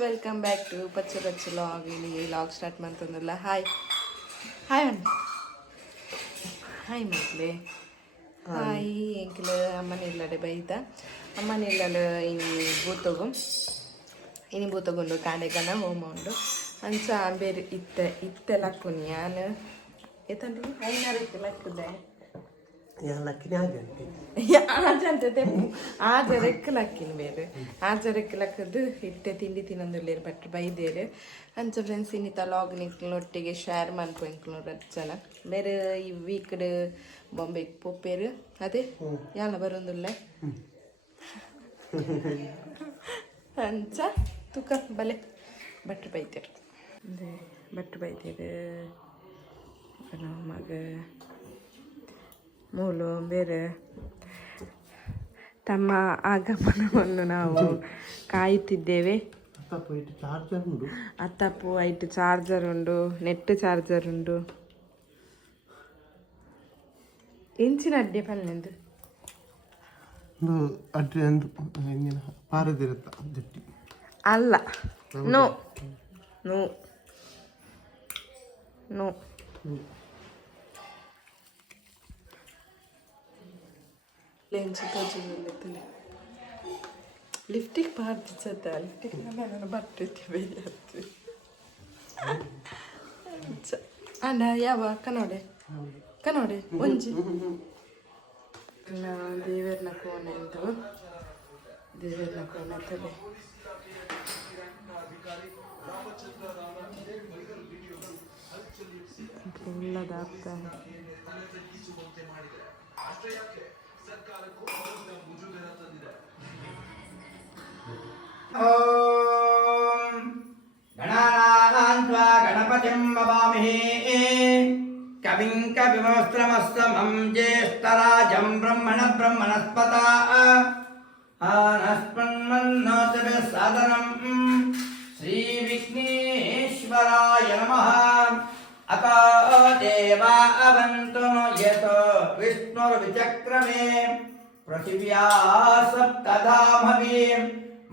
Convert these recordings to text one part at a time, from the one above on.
Welcome back to Pachchu Pachchu vlog. ಇಲ್ಲಿ vlog start ಮಾಡ್ತಂದಲ್ಲ. Hi hi ಅಣ್ಣ, ಹಾಯ್ ಮಕ್ಕಳೇ, ಹಾಯ್ ಎಂಕ್ಲ ಅಮ್ಮನ ಇಲ್ಲಡೆ ಬೈತ ಅಮ್ಮನ ಇಲ್ಲಲು ಇನಿ ಬೂತಗೊಂಡು ಕಾಂಡೆಗನ ಹೋಮ ಉಂಡು ಅಂಚ ಬೇರೆ ಇತ್ತೆ ಲಕ್ಕುನಿ ನಾನು ಎತ್ತಂಡು ಐನಾರು ಇತ್ತು ಲಕ್ಕುದೆ ಆಜರೆಕ್ ಲಕ್ಕಿನ ಬೇರೆ ಆಜರೆಕ್ ಲಕ್ಕದು ಇಟ್ಟೆ ತಿಂಡಿ ತಿನ್ನೊಂದುಲ್ಲೇರು ಬಟ್ ಬೈದೇರು ಅಂಚ ಫ್ರೆಂಡ್ಸ್ ಇನ್ನಿತ ಲಾಗ್ ನಿಕ್ಲೊಟ್ಟಿಗೆ ಶೇರ್ ಮಾಡ್ಕೊಂಡ್ಲು ಜನ ಬೇರೆ ಈ ವೀಕ್ಡ್ ಬಾಂಬೆಗೆ ಪೊಪ್ಪೇರು ಅದೇ ಯಾಲ ಬರೋದಿಲ್ಲ ಅಂಚ ತುಕ ಬಲೆ ಬಟ್ ಬೈತೇರು ಅದೇ ಬಟ್ ಬೈತೇರು ಮಗ ಮೂಲು ಬೇರೆ ತಮ್ಮ ಆಗಮನವನ್ನು ನಾವು ಕಾಯುತ್ತಿದ್ದೇವೆ. ಅತ್ತಪ್ಪು ಐಟು ಚಾರ್ಜರ್ ಉಂಡು, ನೆಟ್ ಚಾರ್ಜರ್ ಉಂಡು. ಎಂಚಿನ ಅಡ್ಡೆ ಪಲ್ಲೆಂದು ಅಲ್ಲ, ನೋ ನೋ ನೋ ಲಿಫ್ಟಿಗೆ ಪಾರ್ತಿಸತ್ತ ಲಿಫ್ಟಿಗೆ ನಾನು ಬರ್ತಿರ್ತೀವಿ ಅಣ್ಣ ಯಾವ ಕನ್ನೋಡೆ ಒಂಜಿ ದೇವರನ ಕೋಣೆ ಅಂತ ದೇವರನ ಕೋಣೆ ತಲೆ ಫುಲ್ಲದಾಗ್ತಾನೆ. ಓಂ ಗಣಾನಾನ್ವಾ ಗಣಪತಿಂ ವವಾಮಹೇ ಕವಿಂ ಕವಿಮಸ್ತ್ರಮಸ್ತಮಂ ಜ್ಯೇಷ್ಠರಾಜಂ ಬ್ರಹ್ಮಣಸ್ಪತ ಆನಸ್ಪನ್ಮನ್ನೋತವೆ ಸಾಧನಂ ಶ್ರೀ ವಿಘ್ನೇಶ್ವರಾಯ ನಮಃ. ಅತೋ ದೇವಾ ಅವಂತು ಯತೋ ವಿಷ್ಣುರ್ವಿಚಕ್ರಮೇ ಪೃಥಿವ್ಯಾ ಸಪ್ತಧಾಮವೇ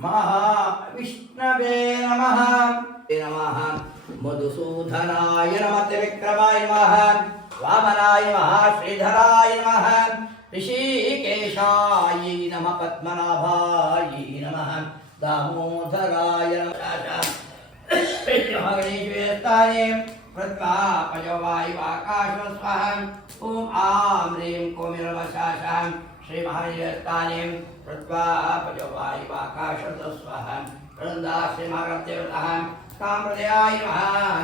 ಮಹಾವಿಷ್ಣವೇ ನಮಃ. ನಮಃ ಮಧುಸೂದನಾಯ ನಮಃ, ತ್ರಿವಿಕ್ರಮಾಯ ನಮಃ, ವಾಮನಾಯ ನಮಃ, ಶ್ರೀಧರಾಯ ನಮಃ, ಋಷಿಕೇಶಾಯ ನಮಃ, ಪದ್ಮನಾಭಾಯ ನಮಃ, ದಾಮೋದರಾಯ ನಮಃ. ಗಣೇಶಾಯ ಪ್ರತ್ಪಾಪಯೋವಾಯು ಆಕಾಶ ಸ್ವಹಂ ಓಂ ಆಂ ಹ್ರೀಂ ಕೋಮಿರವಶಾಶಂ ಶ್ರೀ ಮಹಾದೇವಸ್ಥಾನೇ ಪ್ರತ್ಪಾಪಯೋವಾಯು ಆಕಾಶ ಸ್ವಹಂ ವೃಂದಾ ಶ್ರೀ ಮಹಾದೇವತಃ ಕಾಮೃದಯಾಯ ನಮಃ.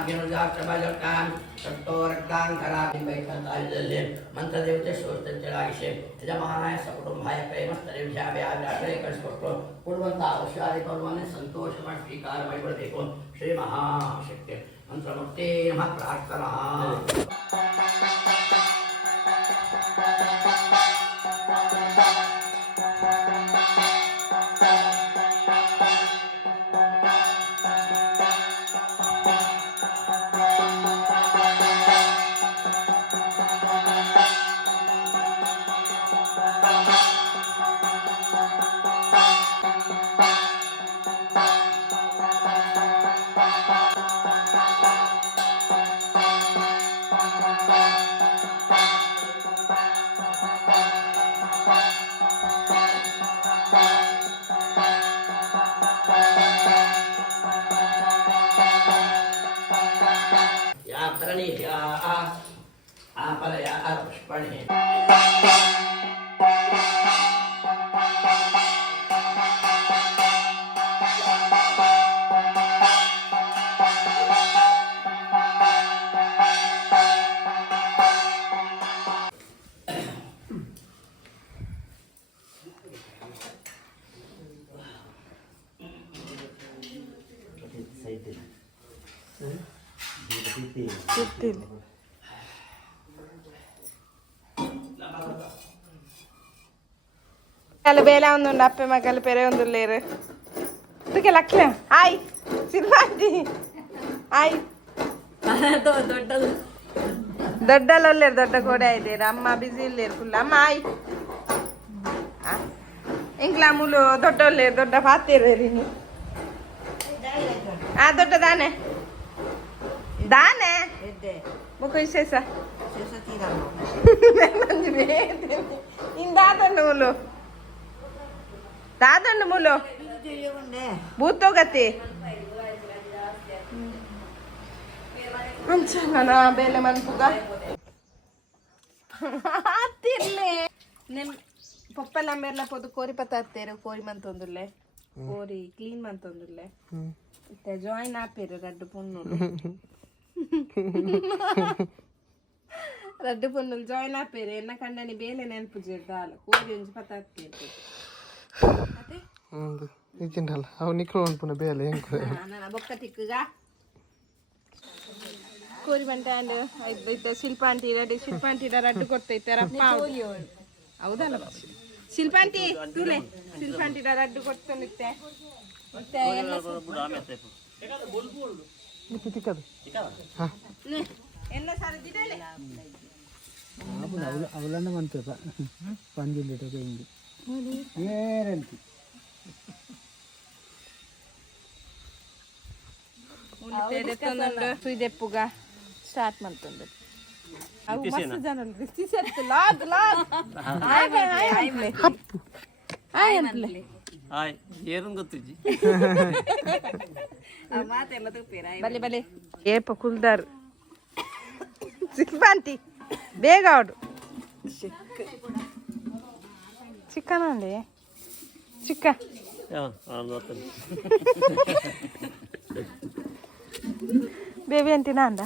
ಗಿರಿಜಾಕ್ಷಭಜಕ್ತಾಂ ಶಕ್ತೋರಕ್ತಾಂಕರಾತಿ ವೈಕಂತಾಯುಧಲ್ಲಿ ಮಂತ್ರದೇವತೆ ಶ್ರೋತಂಚರಾಗಿಷೆ ಯಜಮಾನಾಯ ಸಕುಟುಂಬಾಯ ಪ್ರೇಮಸ್ತರೇಭ್ಯಾವ್ಯಾಜಾಶ್ರಯ ಕಳಿಸಿಕೊಟ್ಟು ಕೊಡುವಂಥ ಔಷಧಿ ಕೊಡುವನ್ನೇ ಸಂತೋಷವಾಗಿ ಸ್ವೀಕಾರ ಮಾಡಿಬಿಡಬೇಕು. ಶ್ರೀ ಮಹಾಶಕ್ತಿ ಮಂತ್ರಮೂರ್ತಿ ನಮಃ ಪ್ರಾರ್ಥನಾ. ಆಪಲಯ ಪುಷ್ಪಣಿ ಬೇಲೆ ಒಂದುಂಡು ಅಪ್ಪೆ ಮಗಲು ಪೆರೆ ಒಂದುಲ್ಲೇರು ಅದಕ್ಕೆ ಲಕ್ಷ್ಯ ಆಯ್ ಸಿನಿಮಾಜಿ ಆಯ್ ದೊಡ್ಡಲ್ಲೊಲ್ಲೇರು ದೊಡ್ಡ ಕೋಡೆ ಆಯ್ತೇರು ಅಮ್ಮ ಬಿಸಿ ಇಲ್ಲೇರು ಫುಲ್ ಅಮ್ಮ ಆಯ್ ಎಂಕ್ಲ ಮುಲು ದೊಡ್ಡೊಲ್ಲೇರು ದೊಡ್ಡ ಪಾತೇರು ನೀವು ಆ ದೊಡ್ಡ ದಾನೆ ದಾನೆ ಮುಖ ವಿಶೇಷ ఇందాదండి ములు దాదండి ములు బూతోగతి మంచిగా ಬೇಲೆ ಮನ್ಪುಗ ತಿರ್ಲೆ ನಿಮ್ ಪಪ್ಪೆಲ್ಲ ಮೇರ್ಲ ಪೋದು ಕೋರಿ ಪತ್ತ ಹತ್ತೇರು ಕೋರಿ ಮಂತೊಂದುಲ್ಲೆ ಕೋರಿ ಕ್ಲೀನ್ ಮಂತೊಂದುಲ್ಲೆ ಇತ್ತೆ ಜಾಯಿನ್ ಆಪೇರು ರಡ್ಡು ಪುಣ್ಣು ರಡ್ಡು ಪುಣ್ಣುಲ್ ಜಾಯಿನ್ ಆಪೇರು ಎನ್ನ ಕಂಡನಿ ಬೇಲೆ ನೆನಪು ಜೇರ್ದಾಲ ಕೋರಿ ಒಂಜಿ ಪತ್ತ ಹತ್ತೇರು ಇಜಿಂಡಲ್ಲ ಅವು ನಿಕ್ಳು ಅನ್ಪುನ ಬೇಲೆ ಹೆಂಗ್ ನನ್ನ ಬೊಕ್ಕ ತಿಕ್ಕುಗ ಕೋರಿ ಬಂಟೆ ಅಂಡ್ ಇತ್ತ ಶಿಲ್ಪಾಂಟಿ ರಡ್ಡು ಕೊಡ್ತೈತೆ ರಪ್ಪ ಹೌದಲ್ಲ ಶಿಲ್ಪಾಂಟಿ ತೂಲೆ ಶಿಲ್ಪಾಂಟಿ ರಡ್ಡು ಕೊಡ್ತಾನಿತ್ತೆ ಮತ್ತೆ ಎಲ್ಲ ಸಾರ ಜಿಡಲೆ ಅವಳನ್ನ ಮಂತಪ ಪಂಜಿಲಿಟ ಕೈಂದು ಏರಂತಿ ಸುಯ್ದೆಪ್ಪುಗ ಸ್ಟಾರ್ಟ್ ಮಾಡ್ತಂದು ಅವು ಮಸ್ತ್ ಜನ ರಿಸಿಸತ್ತು ಲಾಗ್ ಆಯ್ ಅಂತಲೆ ಹಾಯ್ ಏರನ್ ಗೊತ್ತಿಜ್ಜಿ ಬಲೆ ಬಲೆ ಏಪ ಕುಲ್ದಾರ್ ಸಿಕ್ಬಾಂಟಿ ಬೇಗ ಆಡು ಚಿಕ್ಕನ ಅಂದೆ ಚಿಕ್ಕ ಬೇಬಿ ಅಂತಿನ ಅಂದ